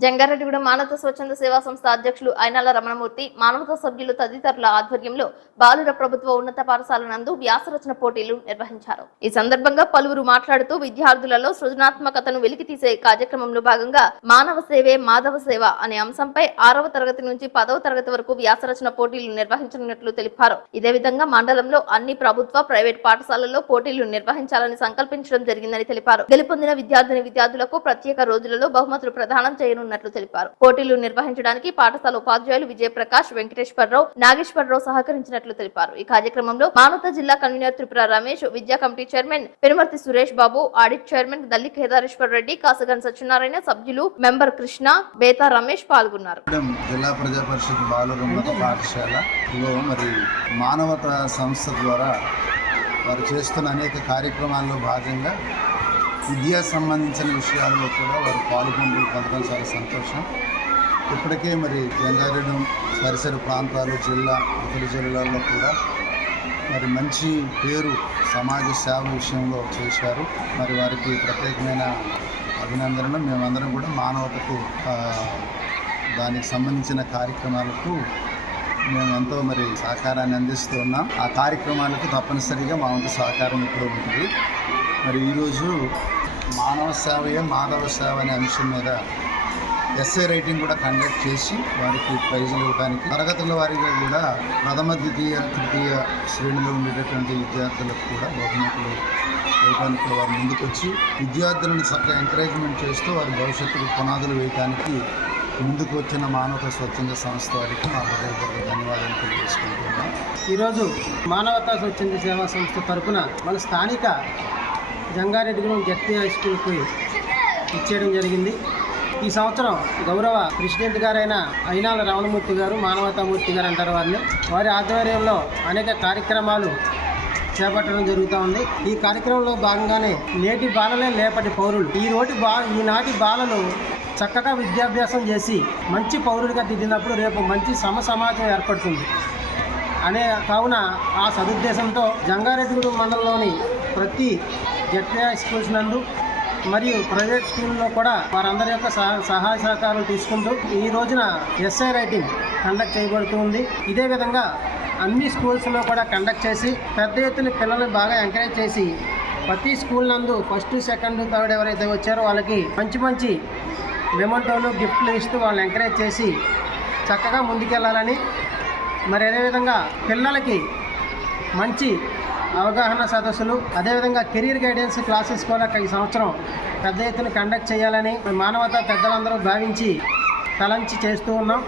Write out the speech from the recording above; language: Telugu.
జంగారెడ్డిగూడ మానవతా స్వచ్ఛంద సేవా సంస్థ అధ్యక్షులు అయినాల రమణమూర్తి, మానవతా సభ్యులు తదితరుల ఆధ్వర్యంలో బాలుర ప్రభుత్వ ఉన్నత పాఠశాల నందు వ్యాసరచన పోటీలు నిర్వహించారు. ఈ సందర్భంగా పలువురు మాట్లాడుతూ విద్యార్థులలో సృజనాత్మకతను వెలికితీసే కార్యక్రమంలో భాగంగా మానవ సేవే మాధవ సేవ అనే అంశంపై 6వ తరగతి నుంచి 10వ తరగతి వరకు వ్యాసరచన పోటీలు నిర్వహించనున్నట్లు తెలిపారు. ఇదే విధంగా మండలంలో అన్ని ప్రభుత్వ, ప్రైవేట్ పాఠశాలల్లో పోటీలు నిర్వహించాలని సంకల్పించడం జరిగిందని తెలిపారు. గెలుపొందిన విద్యార్థులకు ప్రత్యేక రోజులలో బహుమతులు ప్రదానం చేయనున్నట్లు తెలిపారు. పోటీలు నిర్వహించడానికి పాఠశాల ఉపాధ్యాయులు విజయప్రకాష్, వెంకటేశ్వరరావు, నాగేశ్వరరావు సహకరించినట్లు తెలిపారు. ఈ కార్యక్రమంలో మానవతా జిల్లా కన్వీనర్ త్రిపుర రమేష్, విద్యా committee chairman Penumarthi Suresh Babu, audit chairman Dalli Kedareshwar Reddy, కాసగన్ Satyanarayana, సభ్యులు మెంబర్ కృష్ణ, బేతా రమేష్ పాల్గొన్నారు. జిల్లా ప్రజా పరిషత్ బాలుర ఉన్నత పాఠశాలలో మరి మానవతా సంస్థ ద్వారా వారు చేస్తున్న అనేక కార్యక్రమాల్లో భాగంగా విద్యా సంబంధించిన విషయాల్లో కూడా వారు పొందడం చాలా సంతోషం. ఇప్పటికే మరి జంగారెడ్డి పరిసర ప్రాంతాలు, ఇతర జిల్లాల్లో కూడా మరి మంచి పేరు సమాజ సేవ విషయంలో చేశారు. మరి వారికి ప్రత్యేకమైన అభినందనలు. మేమందరం కూడా మానవతకు దానికి సంబంధించిన కార్యక్రమాలకు మేము ఎంతో మరి సహకారాన్ని అందిస్తూ ఉన్నాం. ఆ కార్యక్రమాలకు తప్పనిసరిగా మా వంతు సహకారం ఇప్పుడు ఉంటుంది. మరి ఈరోజు మానవ సేవయే మాధవ సేవ అనే అంశం మీద ఎస్ఏ రైటింగ్ కూడా కండక్ట్ చేసి వారికి ప్రైజులు ఇవ్వడానికి, తరగతుల వారిగా కూడా ప్రథమ, ద్వితీయ, తృతీయ శ్రేణిలో ఉండేటటువంటి విద్యార్థులకు కూడా బహుమతులు ఇవ్వడానికి వారు ముందుకొచ్చి విద్యార్థులను చక్కగా ఎంకరేజ్మెంట్ చేస్తూ వారి భవిష్యత్తుకు పునాదులు వేయడానికి ముందుకు వచ్చిన మానవతా స్వచ్ఛంద సంస్థ వారికి మా హృదయపూర్వక ధన్యవాదాలు తెలియజేసుకుంటున్నాం. ఈరోజు మానవతా స్వచ్ఛంద సేవా సంస్థ తరఫున మన స్థానిక జంగారెడ్డిగూడెం జెడ్పీ హై స్కూల్కి ఇచ్చేయడం జరిగింది. ఈ సంవత్సరం గౌరవ ప్రెసిడెంట్ గారైన అయినాల రమణమూర్తి గారు, మానవతామూర్తి గారు అంటారు వారి ఆధ్వర్యంలో అనేక కార్యక్రమాలు చేపట్టడం జరుగుతూ ఉంది. ఈ కార్యక్రమంలో భాగంగానే నేటి బాలలే లేపటి పౌరులు, ఈనాటి బాలలు చక్కగా విద్యాభ్యాసం చేసి మంచి పౌరుడిగా దిద్దినప్పుడు రేపు మంచి సమాజం ఏర్పడుతుంది అనే కావున ఆ సదుద్దేశంతో జంగారెడ్డిగూడెం మండలంలోని ప్రతి జెడ్పీ స్కూల్స్ నందు మరియు ప్రైవేట్ స్కూల్లో కూడా వారందరి యొక్క సహాయ సహకారం తీసుకుంటూ ఈ రోజున ఎస్ఐ రైటింగ్ కండక్ట్ చేయబడుతుంది. ఇదే విధంగా అన్ని స్కూల్స్లో కూడా కండక్ట్ చేసి పెద్ద ఎత్తున పిల్లల్ని బాగా ఎంకరేజ్ చేసి ప్రతి స్కూల్ నందు ఫస్ట్, సెకండ్, థర్డ్ ఎవరైతే వచ్చారో వాళ్ళకి మంచి మెమోంటోలు, గిఫ్ట్లు ఇస్తూ వాళ్ళని ఎంకరేజ్ చేసి చక్కగా ముందుకెళ్ళాలని, మరి అదేవిధంగా పిల్లలకి మంచి అవగాహన సదస్సులు, అదేవిధంగా కెరీర్ గైడెన్స్ క్లాసెస్ కూడా ఈ సంవత్సరం పెద్ద ఎత్తున కండక్ట్ చేయాలని మానవతా పెద్దలందరూ భావించి తలంచి చేస్తూ ఉన్నాం.